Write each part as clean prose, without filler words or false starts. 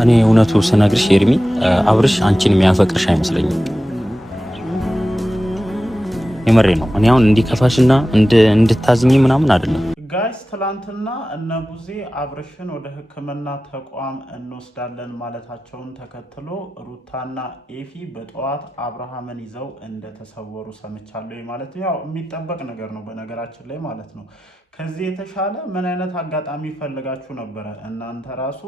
እኔ እውነቱ ስነግርሽ ኤርሚ አብርሽ አንቺን የሚያፈቅርሽ አይመስለኝም። የመሬ ነው። እኔ አሁን እንዲከፋሽና እንድታዝኝ ምናምን አይደለም። ጋይስ ትላንትና እነ ቡዜ አብርሽን ወደ ሕክምና ተቋም እንወስዳለን ማለታቸውን ተከትሎ ሩታና ኤፊ በጠዋት አብርሃምን ይዘው እንደተሰወሩ ሰምቻለሁ። ማለት ነው ያው የሚጠበቅ ነገር ነው በነገራችን ላይ ማለት ነው። ከዚህ የተሻለ ምን አይነት አጋጣሚ ፈልጋችሁ ነበረ እናንተ? ራሱ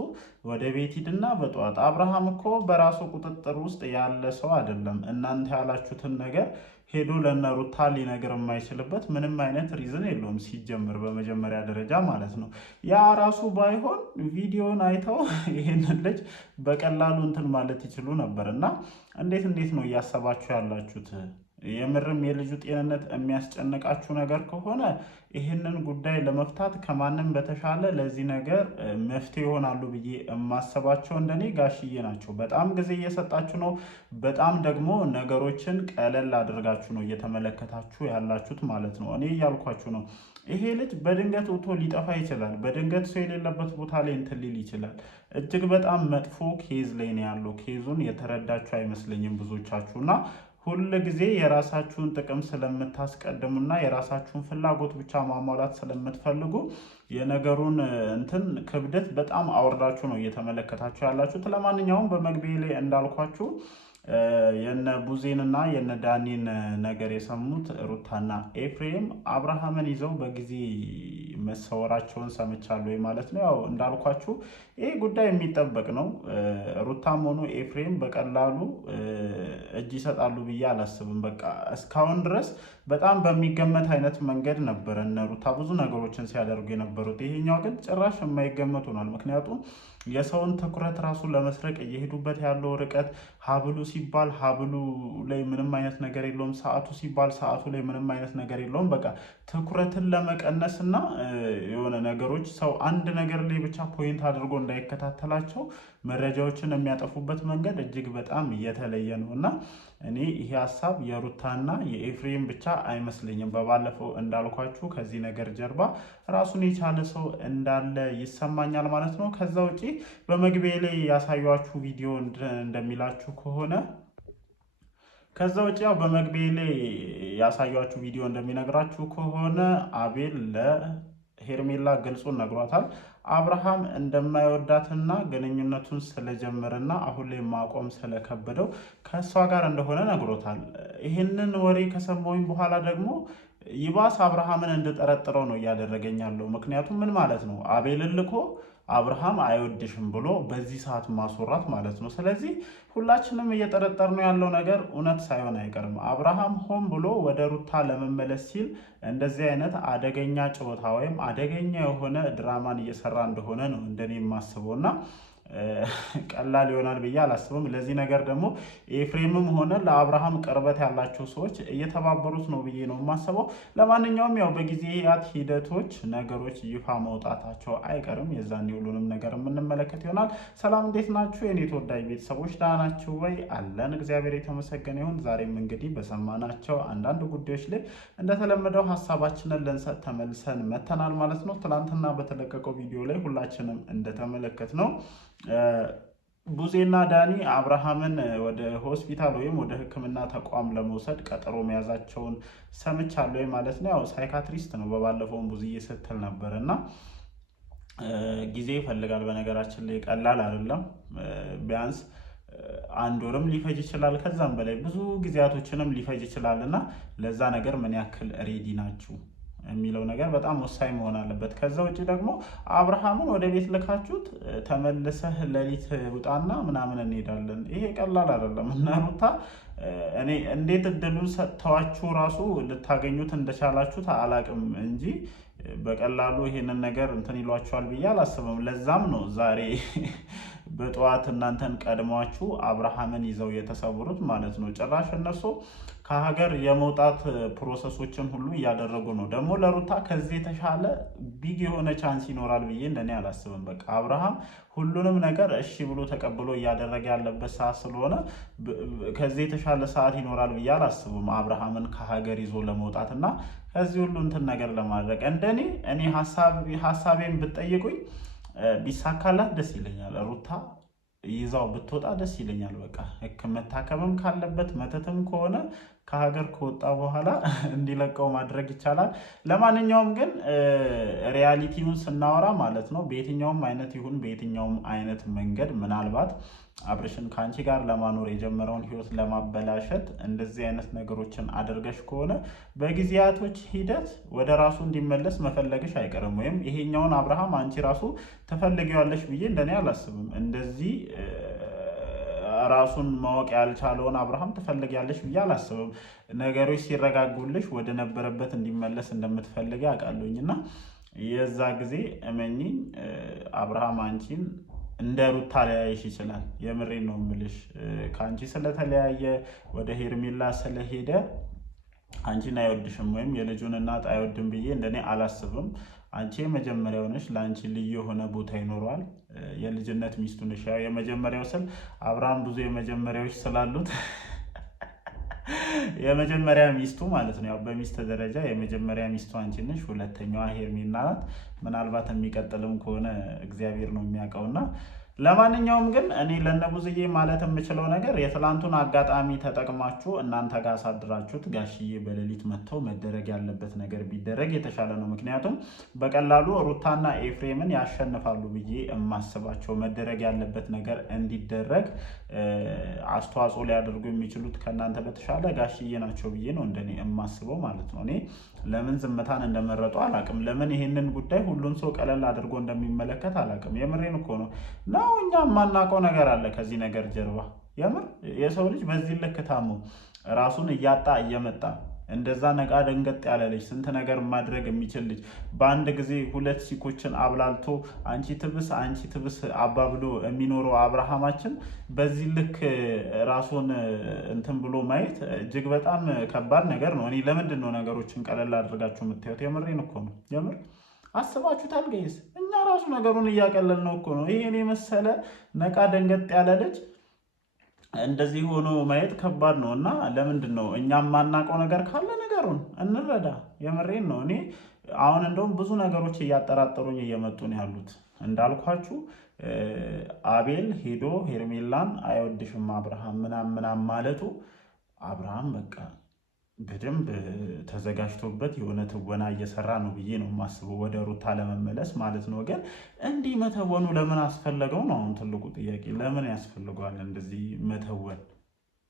ወደ ቤት ሂድና በጠዋት አብርሃም እኮ በራሱ ቁጥጥር ውስጥ ያለ ሰው አይደለም። እናንተ ያላችሁትን ነገር ሄዶ ለነሩታ ሊነግር የማይችልበት ምንም አይነት ሪዝን የለውም ሲጀምር በመጀመሪያ ደረጃ ማለት ነው። ያ ራሱ ባይሆን ቪዲዮን አይተው ይሄንን ልጅ በቀላሉ እንትን ማለት ይችሉ ነበር። እና እንዴት ነው እያሰባችሁ ያላችሁት? የምርም የልጁ ጤንነት የሚያስጨንቃችሁ ነገር ከሆነ ይህንን ጉዳይ ለመፍታት ከማንም በተሻለ ለዚህ ነገር መፍትሄ ይሆናሉ ብዬ የማስባቸው እንደኔ ጋሽዬ ናቸው። በጣም ጊዜ እየሰጣችሁ ነው። በጣም ደግሞ ነገሮችን ቀለል አድርጋችሁ ነው እየተመለከታችሁ ያላችሁት ማለት ነው። እኔ እያልኳችሁ ነው ይሄ ልጅ በድንገት ወጥቶ ሊጠፋ ይችላል። በድንገት ሰው የሌለበት ቦታ ላይ እንትን ሊል ይችላል። እጅግ በጣም መጥፎ ኬዝ ላይ ነው ያለው። ኬዙን የተረዳችሁ አይመስለኝም ብዙዎቻችሁና ሁል ጊዜ የራሳችሁን ጥቅም ስለምታስቀድሙና የራሳችሁን ፍላጎት ብቻ ማሟላት ስለምትፈልጉ የነገሩን እንትን ክብደት በጣም አወርዳችሁ ነው እየተመለከታችሁ ያላችሁት። ለማንኛውም በመግቢያ ላይ እንዳልኳችሁ የነ ቡዜንና የነ ዳኒን ነገር የሰሙት ሩታና ኤፍሬም አብርሃምን ይዘው በጊዜ መሰወራቸውን ሰምቻለሁ ማለት ነው። ያው እንዳልኳችሁ ይሄ ጉዳይ የሚጠበቅ ነው። ሩታም ሆኖ ኤፍሬም በቀላሉ እጅ ይሰጣሉ ብዬ አላስብም። በቃ እስካሁን ድረስ በጣም በሚገመት አይነት መንገድ ነበረ እነ ሩታ ብዙ ነገሮችን ሲያደርጉ የነበሩት። ይሄኛው ግን ጭራሽ የማይገመት ሆኗል። ምክንያቱም የሰውን ትኩረት ራሱ ለመስረቅ እየሄዱበት ያለው ርቀት፣ ሀብሉ ሲባል ሀብሉ ላይ ምንም አይነት ነገር የለውም፣ ሰዓቱ ሲባል ሰዓቱ ላይ ምንም አይነት ነገር የለውም። በቃ ትኩረትን ለመቀነስ እና የሆነ ነገሮች ሰው አንድ ነገር ላይ ብቻ ፖይንት አድርጎ እንዳይከታተላቸው መረጃዎችን የሚያጠፉበት መንገድ እጅግ በጣም እየተለየ ነው እና እኔ ይሄ ሀሳብ የሩታና የኤፍሬም ብቻ አይመስለኝም። በባለፈው እንዳልኳችሁ ከዚህ ነገር ጀርባ ራሱን የቻለ ሰው እንዳለ ይሰማኛል ማለት ነው። ከዛ ውጪ በመግቢያ ላይ ያሳያችሁ ቪዲዮ እንደሚላችሁ ከሆነ እንደሚነግራችሁ ከሆነ አቤል ለሄርሜላ ግልጹን ነግሯታል። አብርሃም እንደማይወዳትና ግንኙነቱን ስለጀመረና አሁን ላይ ማቆም ስለከበደው ከእሷ ጋር እንደሆነ ነግሮታል። ይህንን ወሬ ከሰማሁኝ በኋላ ደግሞ ይባስ አብርሃምን እንድጠረጥረው ነው እያደረገኝ ያለው። ምክንያቱም ምን ማለት ነው አቤልን ልኮ አብርሃም አይወድሽም ብሎ በዚህ ሰዓት ማስወራት ማለት ነው። ስለዚህ ሁላችንም እየጠረጠርነው ያለው ነገር እውነት ሳይሆን አይቀርም። አብርሃም ሆን ብሎ ወደ ሩታ ለመመለስ ሲል እንደዚህ አይነት አደገኛ ጨዋታ ወይም አደገኛ የሆነ ድራማን እየሰራ እንደሆነ ነው እንደኔ የማስበውና ቀላል ይሆናል ብዬ አላስብም። ለዚህ ነገር ደግሞ ኤፍሬምም ሆነ ለአብርሃም ቅርበት ያላቸው ሰዎች እየተባበሩት ነው ብዬ ነው የማስበው። ለማንኛውም ያው በጊዜ ሂደቶች ነገሮች ይፋ መውጣታቸው አይቀርም። የዛኔ ሁሉንም ነገር የምንመለከት ይሆናል። ሰላም፣ እንዴት ናችሁ የኔ ተወዳጅ ቤተሰቦች? ደህና ናችሁ ወይ? አለን፣ እግዚአብሔር የተመሰገነ ይሁን። ዛሬም እንግዲህ በሰማናቸው አንዳንድ ጉዳዮች ላይ እንደተለመደው ሀሳባችንን ልንሰጥ ተመልሰን መተናል ማለት ነው። ትናንትና በተለቀቀው ቪዲዮ ላይ ሁላችንም እንደተመለከት ነው ቡዜና ዳኒ አብርሃምን ወደ ሆስፒታል ወይም ወደ ሕክምና ተቋም ለመውሰድ ቀጠሮ መያዛቸውን ሰምቻለሁ ማለት ነው። ያው ሳይካትሪስት ነው በባለፈውን ቡዝዬ ስትል ነበር እና ጊዜ ይፈልጋል። በነገራችን ላይ ቀላል አይደለም። ቢያንስ አንድ ወርም ሊፈጅ ይችላል፣ ከዛም በላይ ብዙ ጊዜያቶችንም ሊፈጅ ይችላል እና ለዛ ነገር ምን ያክል ሬዲ ናችሁ የሚለው ነገር በጣም ወሳኝ መሆን አለበት። ከዛ ውጭ ደግሞ አብርሃምን ወደ ቤት ልካችሁት ተመልሰህ ሌሊት ውጣና ምናምን እንሄዳለን፣ ይሄ ቀላል አይደለም እና ሩታ እኔ እንዴት እድሉን ሰጥተዋችሁ ራሱ ልታገኙት እንደቻላችሁት አላቅም እንጂ በቀላሉ ይሄንን ነገር እንትን ይሏቸዋል ብዬ አላስብም። ለዛም ነው ዛሬ በጠዋት እናንተን ቀድሟችሁ አብርሃምን ይዘው የተሰወሩት ማለት ነው። ጭራሽ እነሱ ከሀገር የመውጣት ፕሮሰሶችን ሁሉ እያደረጉ ነው። ደግሞ ለሩታ ከዚህ የተሻለ ቢግ የሆነ ቻንስ ይኖራል ብዬ እንደኔ አላስብም። በቃ አብርሃም ሁሉንም ነገር እሺ ብሎ ተቀብሎ እያደረገ ያለበት ሰዓት ስለሆነ ከዚህ የተሻለ ሰዓት ይኖራል ብዬ አላስብም። አብርሃምን ከሀገር ይዞ ለመውጣት እና ከዚህ ሁሉ እንትን ነገር ለማድረግ እኔ ሀሳቤን ብትጠይቁኝ ቢሳካላት ደስ ይለኛል። ሩታ ይዛው ብትወጣ ደስ ይለኛል። በቃ መታከምም ካለበት መተትም ከሆነ ከሀገር ከወጣ በኋላ እንዲለቀው ማድረግ ይቻላል። ለማንኛውም ግን ሪያሊቲውን ስናወራ ማለት ነው በየትኛውም አይነት ይሁን በየትኛውም አይነት መንገድ ምናልባት አብርሽን ከአንቺ ጋር ለማኖር የጀመረውን ህይወት ለማበላሸት እንደዚህ አይነት ነገሮችን አድርገሽ ከሆነ በጊዜያቶች ሂደት ወደ ራሱ እንዲመለስ መፈለግሽ አይቀርም። ወይም ይሄኛውን አብርሃም አንቺ ራሱ ትፈልጊዋለሽ ብዬ እንደኔ አላስብም። እንደዚህ ራሱን ማወቅ ያልቻለውን አብርሃም ትፈልጊያለሽ ብዬ አላስብም። ነገሮች ሲረጋጉልሽ ወደ ነበረበት እንዲመለስ እንደምትፈልጊ አውቃለሁኝ እና የዛ ጊዜ እመኚኝ አብርሃም አንቺን እንደ ሩታ ሊያይሽ ይችላል። የምሬን ነው የምልሽ። ከአንቺ ስለተለያየ ወደ ሄርሜላ ስለሄደ አንቺን አይወድሽም ወይም የልጁን እናት አይወድም ብዬ እንደኔ አላስብም። አንቺ የመጀመሪያው ነሽ። ለአንቺ ልዩ የሆነ ቦታ ይኖረዋል። የልጅነት ሚስቱ ነሽ። ያው የመጀመሪያው ስል አብርሃም ብዙ የመጀመሪያዎች ስላሉት የመጀመሪያ ሚስቱ ማለት ነው። ያው በሚስት ደረጃ የመጀመሪያ ሚስቱ አንቺ ነሽ። ሁለተኛዋ ሄርሜላ ናት። ምናልባት የሚቀጥልም ከሆነ እግዚአብሔር ነው የሚያውቀውና ለማንኛውም ግን እኔ ለነቡዝዬ ማለት የምችለው ነገር የትላንቱን አጋጣሚ ተጠቅማችሁ እናንተ ጋር አሳድራችሁት ጋሽዬ በሌሊት መጥተው መደረግ ያለበት ነገር ቢደረግ የተሻለ ነው። ምክንያቱም በቀላሉ ሩታና ኤፍሬምን ያሸንፋሉ ብዬ የማስባቸው መደረግ ያለበት ነገር እንዲደረግ አስተዋጽኦ ሊያደርጉ የሚችሉት ከእናንተ በተሻለ ጋሽዬ ናቸው ብዬ ነው እንደኔ የማስበው ማለት ነው። እኔ ለምን ዝምታን እንደመረጡ አላቅም። ለምን ይሄንን ጉዳይ ሁሉም ሰው ቀለል አድርጎ እንደሚመለከት አላቅም። የምሬን እኮ ነው። እኛ የማናውቀው ነገር አለ ከዚህ ነገር ጀርባ። የምር የሰው ልጅ በዚህ ልክ ታሞ ራሱን እያጣ እየመጣ እንደዛ ነቃ ደንገጥ ያለ ልጅ ስንት ነገር ማድረግ የሚችል ልጅ በአንድ ጊዜ ሁለት ሲኮችን አብላልቶ አንቺ ትብስ አባብሎ የሚኖረው አብርሃማችን በዚህ ልክ ራሱን እንትን ብሎ ማየት እጅግ በጣም ከባድ ነገር ነው። እኔ ለምንድን ነው ነገሮችን ቀለል አድርጋችሁ የምታዩት? የምሬን እኮ ነው። የምር አስባችሁታል ጋይስ? እኛ ራሱ ነገሩን እያቀለል ነው እኮ ነው። ይሄን የመሰለ ነቃ ደንገጥ ያለ ልጅ እንደዚህ ሆኖ ማየት ከባድ ነው። እና ለምንድን ነው እኛ የማናውቀው ነገር ካለ ነገሩን እንረዳ። የምሬን ነው። እኔ አሁን እንደውም ብዙ ነገሮች እያጠራጠሩኝ እየመጡ ነው ያሉት። እንዳልኳችሁ አቤል ሄዶ ሄርሜላን አይወድሽም አብርሃም ምናምን ማለቱ አብርሃም በቃ በደንብ ተዘጋጅቶበት የሆነ ትወና እየሰራ ነው ብዬ ነው የማስበው፣ ወደ ሩታ ለመመለስ ማለት ነው። ግን እንዲህ መተወኑ ለምን አስፈለገው ነው አሁን ትልቁ ጥያቄ። ለምን ያስፈልገዋል እንደዚህ መተወን?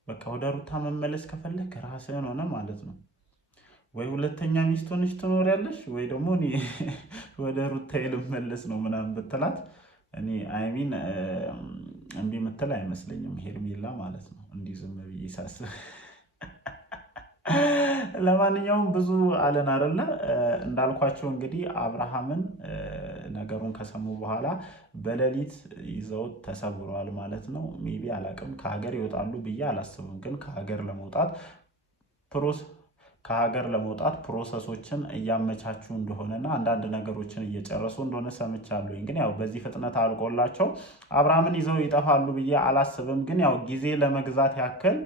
በቃ ወደ ሩታ መመለስ ከፈለግ ራስህን ሆነ ማለት ነው። ወይ ሁለተኛ ሚስት ሆነሽ ትኖሪያለሽ፣ ወይ ደግሞ እኔ ወደ ሩታ ልመለስ ነው ምናምን ብትላት እኔ አይሚን እምቢ የምትል አይመስለኝም ሄርሜላ ማለት ነው። እንዲህ ዝም ብዬ ሳስብ ለማንኛውም ብዙ አለን አይደለ? እንዳልኳቸው እንግዲህ አብርሃምን ነገሩን ከሰሙ በኋላ በሌሊት ይዘውት ተሰውረዋል ማለት ነው። ሜቢ አላቅም፣ ከሀገር ይወጣሉ ብዬ አላስብም። ግን ከሀገር ለመውጣት ፕሮሰሶችን እያመቻቹ እንደሆነና አንዳንድ ነገሮችን እየጨረሱ እንደሆነ ሰምቻለሁ። ግን ያው በዚህ ፍጥነት አልቆላቸው አብርሃምን ይዘው ይጠፋሉ ብዬ አላስብም። ግን ያው ጊዜ ለመግዛት ያክል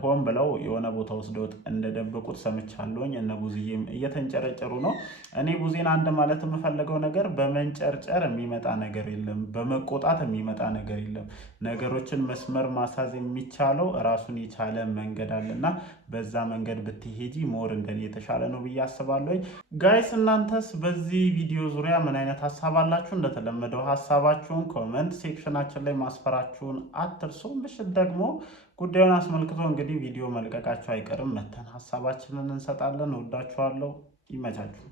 ሆን ብለው የሆነ ቦታ ወስደውት እንደደበቁት ሰምቻለሁኝ። እነ ቡዝዬም እየተንጨረጨሩ ነው። እኔ ቡዜን አንድ ማለት የምፈልገው ነገር በመንጨርጨር የሚመጣ ነገር የለም፣ በመቆጣት የሚመጣ ነገር የለም። ነገሮችን መስመር ማሳዝ የሚቻለው ራሱን የቻለ መንገድ አለና በዛ መንገድ ብትሄጂ ሞር እንደኔ የተሻለ ነው ብዬ አስባለሁኝ። ጋይስ እናንተስ በዚህ ቪዲዮ ዙሪያ ምን አይነት ሀሳብ አላችሁ? እንደተለመደው ሀሳባችሁን ኮመንት ሴክሽናችን ላይ ማስፈራችሁን አትርሱ። ምሽት ደግሞ ጉዳዩን አስመልክቶ እንግዲህ ቪዲዮ መልቀቃቸው አይቀርም፣ መተን ሀሳባችንን እንሰጣለን። ወዳችኋለሁ። ይመቻችሁ።